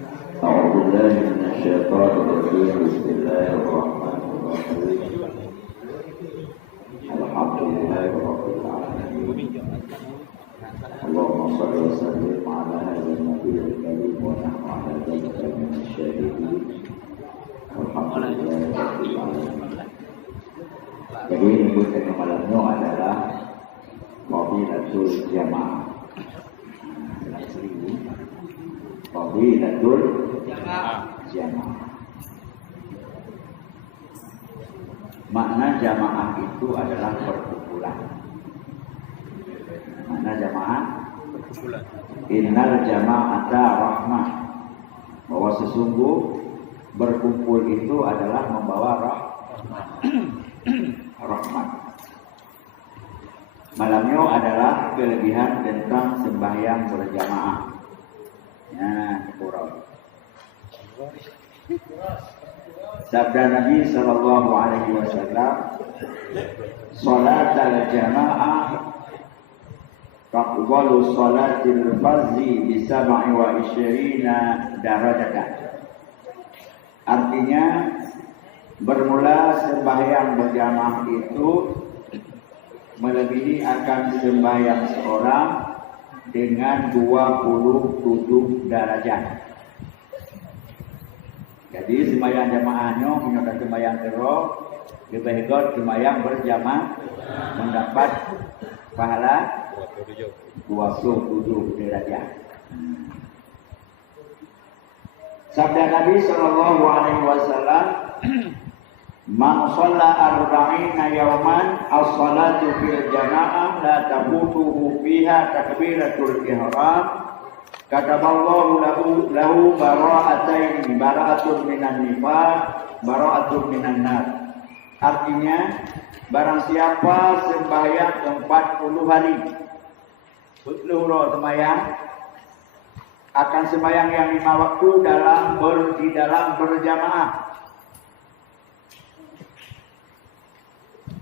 أعوذ بالله من الشيطان الرجيم بسم الله الرحمن الرحيم الحمد لله رب العالمين اللهم صل وسلم على هذا النبي الكريم ونحن على ذلك من الشاهدين الحمد لله رب العالمين. Jadi menyebutkan malamnya adalah Fadilatul Jamaah. Fadilatul Jamaah. Makna jamaah itu adalah perkumpulan. Makna jamaah perkumpulan. Innal jama'ata rahmah. Bahwa sesungguh berkumpul itu adalah membawa rahmat. Malamnya adalah kelebihan tentang sembahyang berjamaah. Ya, kurang. Sabda Nabi sallallahu alaihi wasallam, "Shalatul jamaah taqbalu shalatil fardhi bi 27 darajatan." Artinya bermula sembahyang berjamaah itu melebihi akan sembahyang seorang dengan 27 derajat. Jadi sembahyang jamaahnya menyokong sembahyang terus lebih baik sembahyang berjamaah mendapat pahala 27 derajat. Sabda Nabi sallallahu alaihi wasallam, "Man shalla arba'ina yawman as-salatu fil jama'ah la tafutuhu fiha takbiratul ihram kataballahu lahu bara'atun minan nifaq bara'atun minan nar." Artinya barang siapa sembahyang 40 hari sembahyang akan sembahyang yang 5 waktu di dalam berjamaah,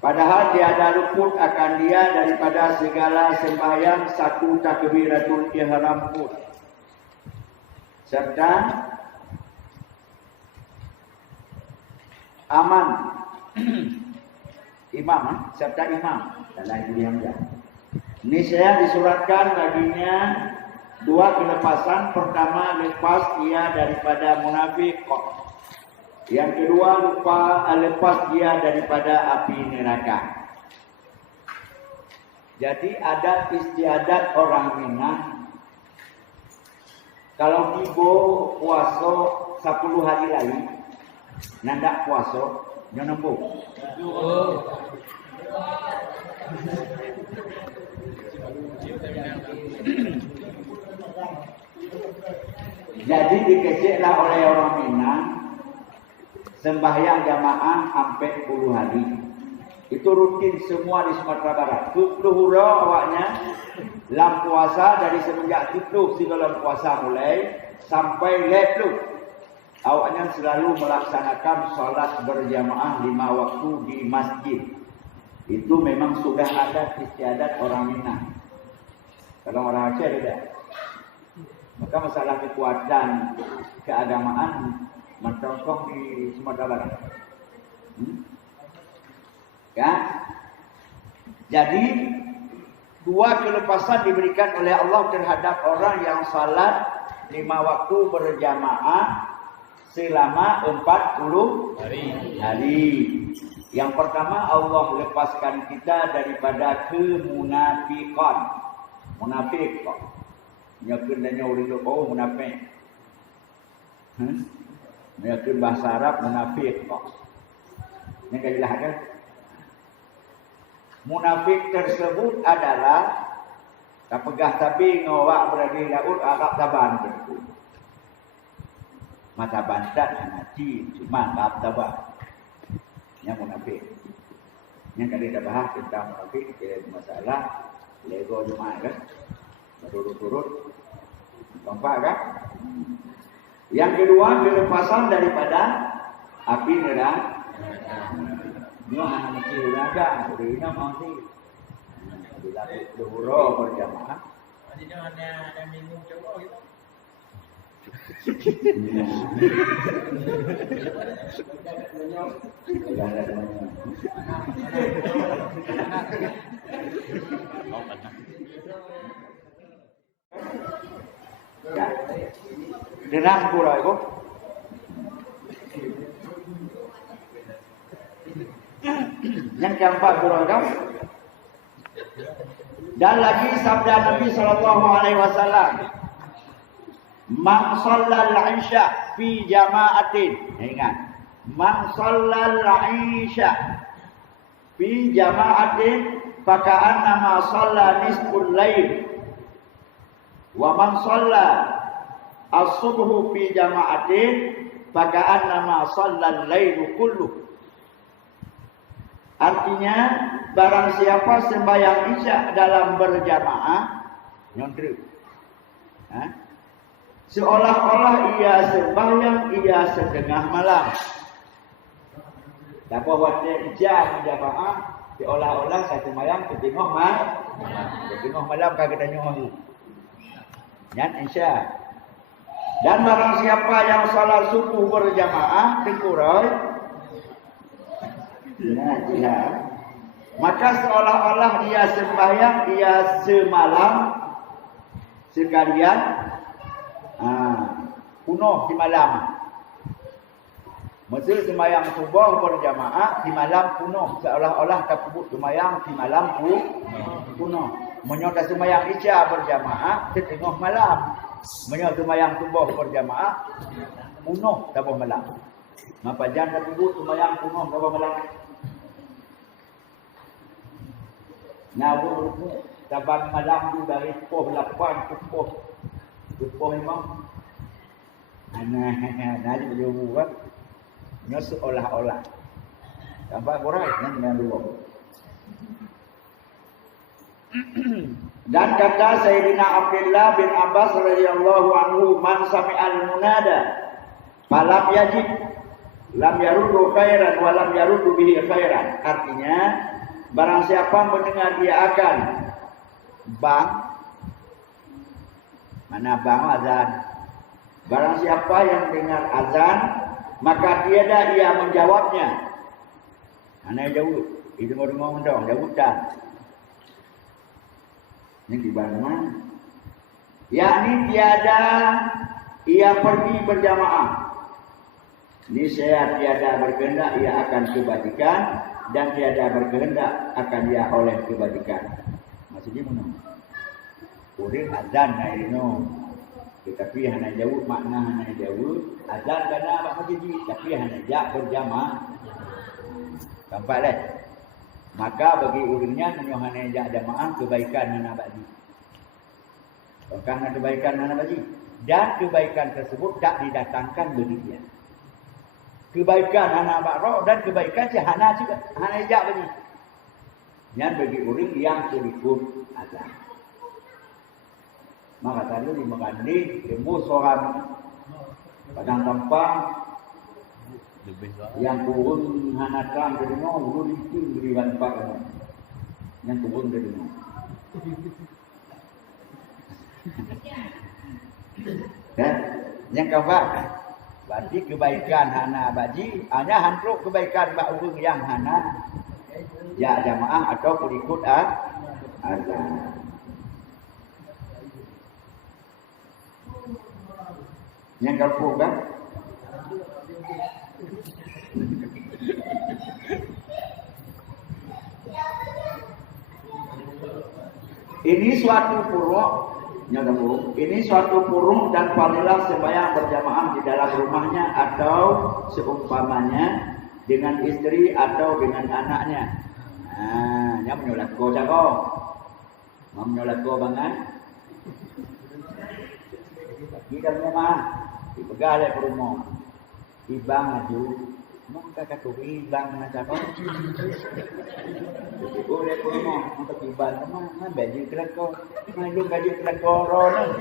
padahal tiada luput akan dia daripada segala sembahyang satu takbiratul ihram pun, serta aman imam, serta imam dalam yang ini saya disuratkan baginya 2 kelepasan. Pertama, lepas ia daripada munafik. Yang kedua, lepas dia daripada api neraka. Jadi adat istiadat orang Minang, kalau tiba puasa 10 hari lagi, nandak puasa, jangan nembuk. Jadi dikeceklah oleh orang Minang sembahyang jamaah sampai 10 hari. Itu rutin semua di Sumatera Barat. Luhura awaknya lam puasa dari semenjak tutup segala puasa mulai sampai leplu. Awaknya selalu melaksanakan salat berjamaah 5 waktu di masjid. Itu memang sudah ada istiadat orang Minang. Kalau orang Aceh tidak. Maka masalah kekuatan keagamaan mentongkong di Sumatera Barat. Ya. Jadi 2 kelepasan diberikan oleh Allah terhadap orang yang salat 5 waktu berjamaah selama 40 hari. Yang pertama, Allah lepaskan kita daripada kemunafikan. Munafik kok. Nyakin dan nyawri munafik. Nyakin bahasa Arab munafik kok. Ini kajilah kan? Munafik tersebut adalah kapegah tapi ngawak berani laut agak taban tentu. Mata bantat hati cuma tak taban. Yang munafik. Yang kali dah bahas tentang munafik masalah lego jemaah kan? Berturut-turut. Nampak kan? Yang kedua, kelepasan daripada api neraka. Ini anak kecil neraka. Ini masih dilakukan berjamaah. Jadi jangan ada minum coba gitu. Denang pula itu. Yang keempat pula itu. Dan lagi sabda Nabi sallallahu alaihi wasallam, "Man shallal 'isya fi jama'atin." Ingat, "Man shallal 'isya fi jama'atin faka'annama shalla nisful lail." Wa man shalla as-subhu fi jama'atin faka'annama shallal lailu kullu. Artinya, barang siapa sembahyang isya dalam berjamaah, nyontri, seolah-olah ia sembahyang ia setengah malam. Dapat waktu isya berjamaah, seolah-olah saya sembahyang setengah malam kagak ada nyoh. Yan isya. Dan barang siapa yang salat subuh berjamaah tengkurai, maka seolah-olah dia sembahyang dia semalam sekalian penuh di malam. Maksud sembahyang subuh berjamaah di malam penuh, seolah-olah tersebut sembahyang di malam penuh. Menyota sembahyang isya berjamaah setengah malam. Menyota sembahyang subuh berjamaah penuh tabah malam. Maka jangan tersebut sembahyang penuh tabah malam. Nabu taban malam tu dari pukul 8 ke pukul 5. Nadi beliau buat nyos olah-olah. Tambah kurang dengan dua. Dan kata Sayyidina Abdullah bin Abbas radhiyallahu anhu, "Man sami'al munada falam yajib lam yaruddu khairan wa lam yaruddu bihi khairan." Artinya, barang siapa mendengar dia akan bang, mana bang azan. Barang siapa yang dengar azan, maka tiada ia menjawabnya. Mana jauh? Itu dengar mendong, jauhkan. Ini di mana? Yakni tiada ia pergi berjamaah. Niscaya tiada berkehendak ia akan kebajikan, dan tiada berkehendak akan dia oleh kebajikan. Maksudnya mana? Kuring azan naino, tetapi hanya jauh makna hanya jauh. Azan kena apa jadi? Tapi hanya jak berjamaah. Nampak leh? Maka bagi orangnya hanya jak jamaah kebaikan hana bagi. Bukan kebaikan hana bagi. Dan kebaikan tersebut tak didatangkan bagi dia. Kebaikan hana makro dan kebaikan sehana juga hana jak bagi. Yang bagi orang yang terikut azan. Maka tadi mengandi tembus seorang padang tampang yang turun hana terang dari no dulu itu beriwan pak yang turun dari no. Dan yang kabar berarti kebaikan hana baji hanya hantruk kebaikan bak urang yang hana ya jamaah atau pengikut azan. Yang kalpu kan? Ini suatu puruk, ini suatu puruk dan fadilah sembahyang berjamaah di dalam rumahnya atau seumpamanya dengan istri atau dengan anaknya. Yang menyolak ko jago, menyolak ko bangan. Kita rumah, dipegal ke rumah, ibang maju, mungkin kata ibang macam apa? Boleh ke rumah untuk ibang rumah, baju kelakor, malu baju kelakor orang.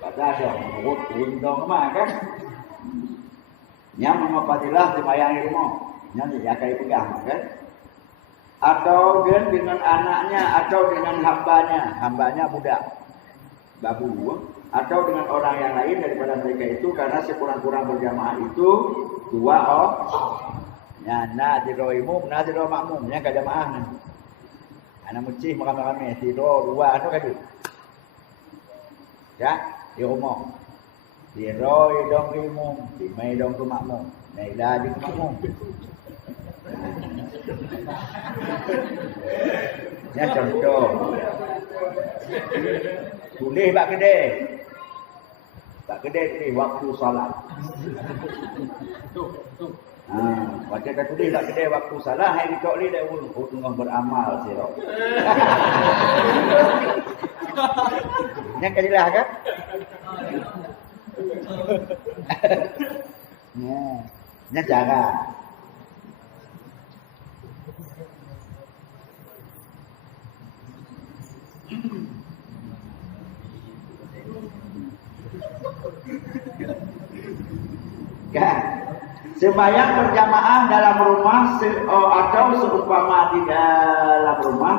Kata dia, urut undang rumah kan? Yang mengapatilah sembahyang di rumah, yang dijakai pegang kan? Atau dengan anaknya atau dengan hambanya budak. Babu atau dengan orang yang lain daripada mereka itu, karena sekurang-kurang berjamaah itu 2 orang. Ya, nak tidur imam, nak tidur makmum, yang ke jamaah nanti. Anak mucih ramai-ramai tidur 2 tu kadu. Ya, di rumah. Tidur dong ke imam, mai dong ke makmum. Naik dah di makmum. Ya contoh. Tulis bak kedai. Bak kedai ni waktu solat. Baca kat tulis bak kedai waktu solat, hai dikok ni dah tengah beramal sira. Yang kadilah kan? Nya cara. Kan? Sembahyang berjamaah dalam rumah atau seumpama di dalam rumah,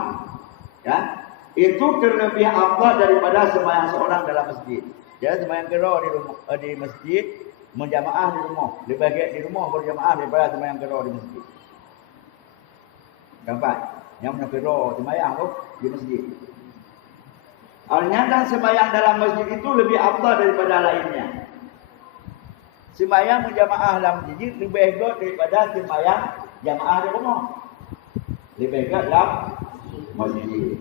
kan? Itu terlebih afdal daripada sembahyang seorang dalam masjid. Jadi sembahyang kira di rumah, di masjid, menjamaah di rumah. Lebih baik di rumah berjamaah daripada sembahyang kira di masjid. Nampak? Yang menakira sembahyang tu di masjid. Ternyata sembahyang dalam masjid itu lebih afdal daripada lainnya. Sembahyang berjamaah dalam masjid lebih baik daripada sembahyang jamaah di rumah. Lebih baik dalam masjid.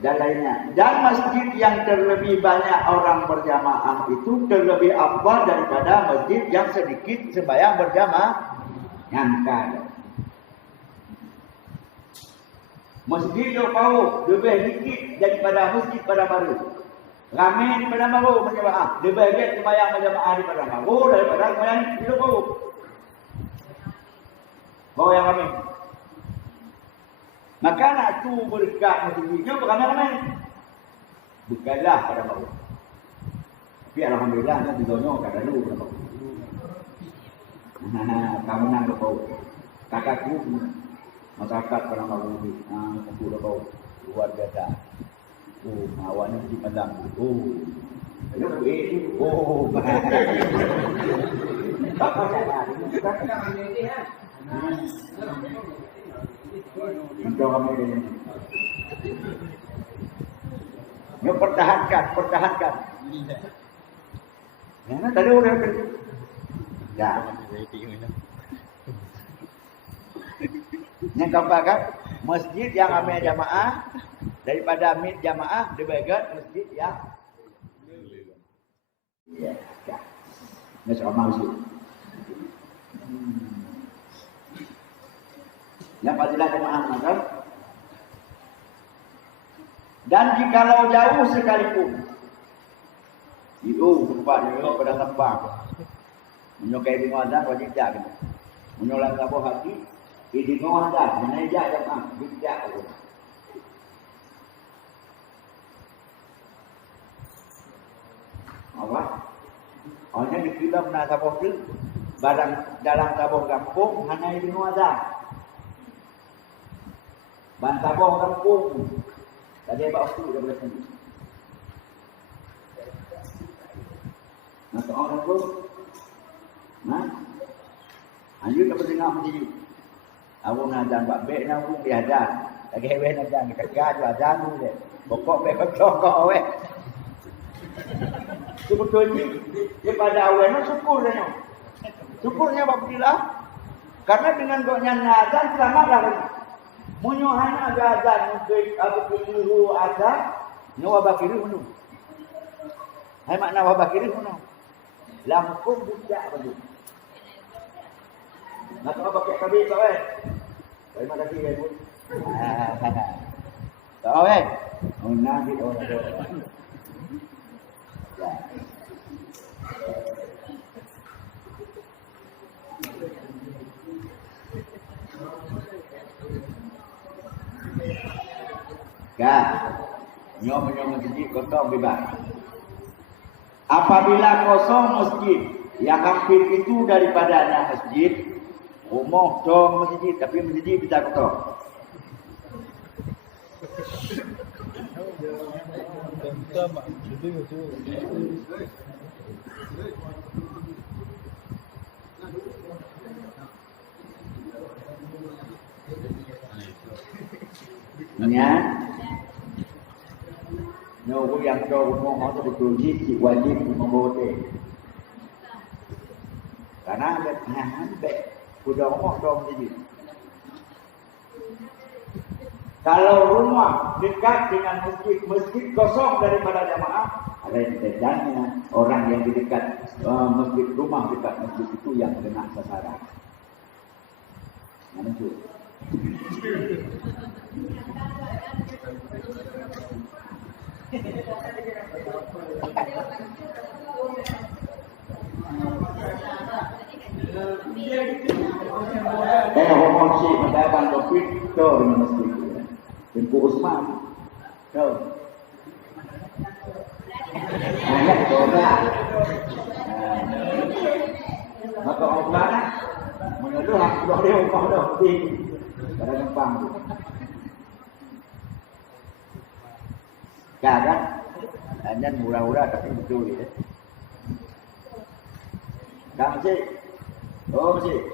Dan lainnya. Dan masjid yang terlebih banyak orang berjamaah itu terlebih afdal daripada masjid yang sedikit sembahyang berjamaah. Nyangka. Masjid yang bau lebih sedikit daripada masjid pada baru. Ramai daripada baru berjamaah. Lebih baik sembahyang berjamaah daripada baru daripada sembahyang hidup baru. Baru yang ramai. Maka nak tu berkat masjidnya beramai-ramai. Bukanlah pada baru. Tapi alhamdulillah nak tidurnya kat dulu pada baru. Kamu nang ke bau. Kakakku masyarakat pada baru ni. Aku dah bau. Luar biasa. Awaknya di padang. Tak apa. Untuk kami ini. Yang pertahankan. Ya, tadi udah kerja. Ya. Yang keempat kan, masjid yang ramai jamaah daripada mid jamaah lebih baik masjid yang ya. Masuk masjid. Yang fadilah jemaah mazhab. Dan jikalau jauh sekalipun, itu tempatnya pada tempat menyukai bingung azan wajib jaga. Menolak tabuh hati, ini bingung azan, menajak jemaah, bijak aku. Apa? Hanya dikira nak tabuh tu, barang dalam tabuh kampung hanya bingung azan. Bantabah kampung. Tadi abang aku dah boleh sini. Masuk orang kampung. Anjur dapat dengar macam ni. Awak nak azan buat baik nak pun dia azan. Lagi hebat nak azan. Dekat tu azan tu je. Pokok baik kocok kau awak. Sebetulnya daripada awak nak syukur dia. Syukurnya apabila karena dengan doknya azan selamatlah. Munyo hana ada azan mungkin abu azan nyawa bakiri hunu. Hai makna wa bakiri hunu. La hukum budak begitu. Nak apa pakai kabin tak weh? Terima kasih ya Bu. Tak weh. Oh nanti orang tu. Kan, nyom masjid kosong bebas. Apabila kosong masjid, yang hampir itu daripadanya masjid, rumah dong masjid, tapi masjid bisa kosong. Kita mak dulu tu. Niat nyoba yang kau rumah tu betul si wajib membawa teh. Karena ada ambek sudah rumah dong jadi. Kalau rumah dekat dengan masjid, masjid kosong daripada jamaah, ada yang bedanya orang yang di dekat masjid, rumah dekat masjid itu yang kena sasaran. Mana tu? Ngomong sih mendapat topik tu dengan masjid. Tengku Usman. Tu. Ayat doa. Maka Usman mengeluh hak dia rumah dah tinggi. Pada Jepang tu. Kadang anjan murah-murah tapi betul ya. Dah masih. Oh masih.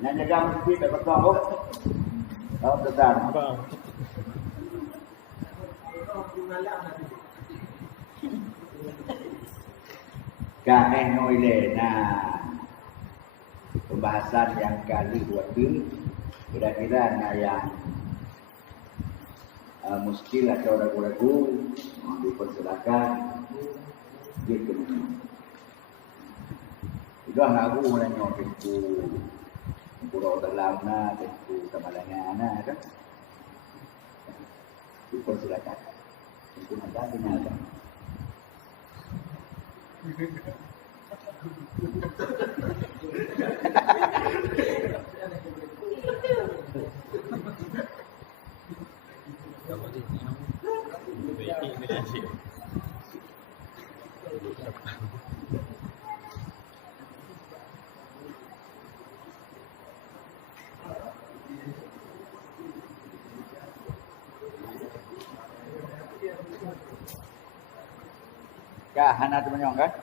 Nak jaga masjid tak betul kok. Tahu betul. Kami noile nah pembahasan yang kali waktu kira-kira yang muskil atau ragu-ragu dipersilakan gitu. Itu aku mulai nyokong pulau dalam na, tentu kemalangan na kan. Dipersilakan. Tentu ada dengar. Kah, hana tu menyong kan?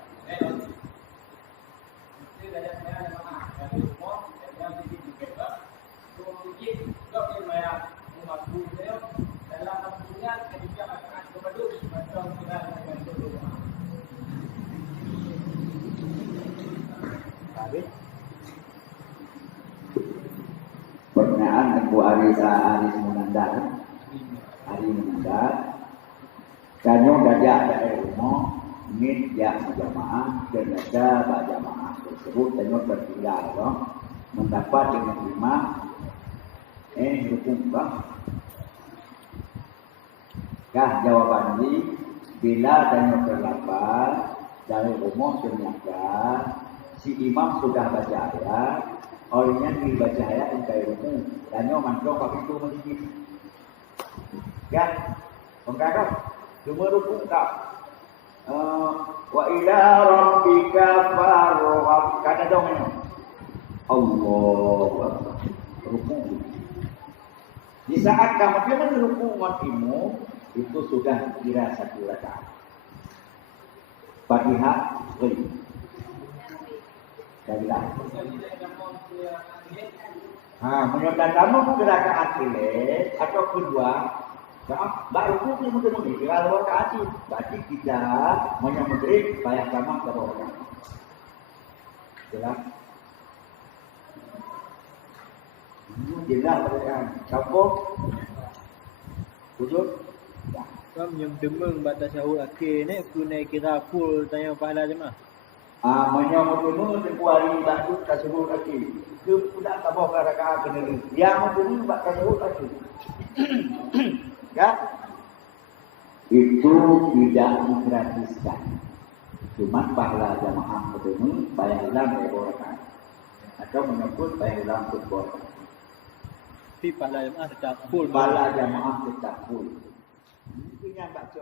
Pertanyaan Tengku Aris Munandar. Ari Munandar. Kanyo dajak dari rumah. Ingin ya jamaah dan ada jamaah tersebut dan bertinggal mendapat dengan lima hukum kah jawaban ini bila dan terlambat dari rumah ternyata si imam sudah baca ayat olehnya dibaca ayat untuk hukum dan mantok apa itu masjid kan pengkadang cuma hukum tak wa ila rabbika farghab kada dong ini Allahu Akbar ruku di saat kamu dia meruku matimu itu sudah kira 1 rakaat Fatihah beri jadilah menyodar kamu ke rakaat pilih atau kedua baru itu mungkin kalau rakaat berarti kita menyembelih bayar sama ke orang. Jelas? Jelas pertanyaan. Kampung? Wujud? Kam yang demeng batas sahur akhir ni aku naik kira full tanya pahala je mah. Menyembelih tempuari batu kasebut akhir. Itu sudah tambah ke rakaat kena. Yang menyembelih batu kasebut akhir. Ya, itu tidak digratiskan. Cuma pahala jamaah ketemu bayar ulang berborkan atau menyebut bayar ulang berborkan. Tapi pahala jamaah tetap full. Pahala jamaah tetap full. Ini yang baca.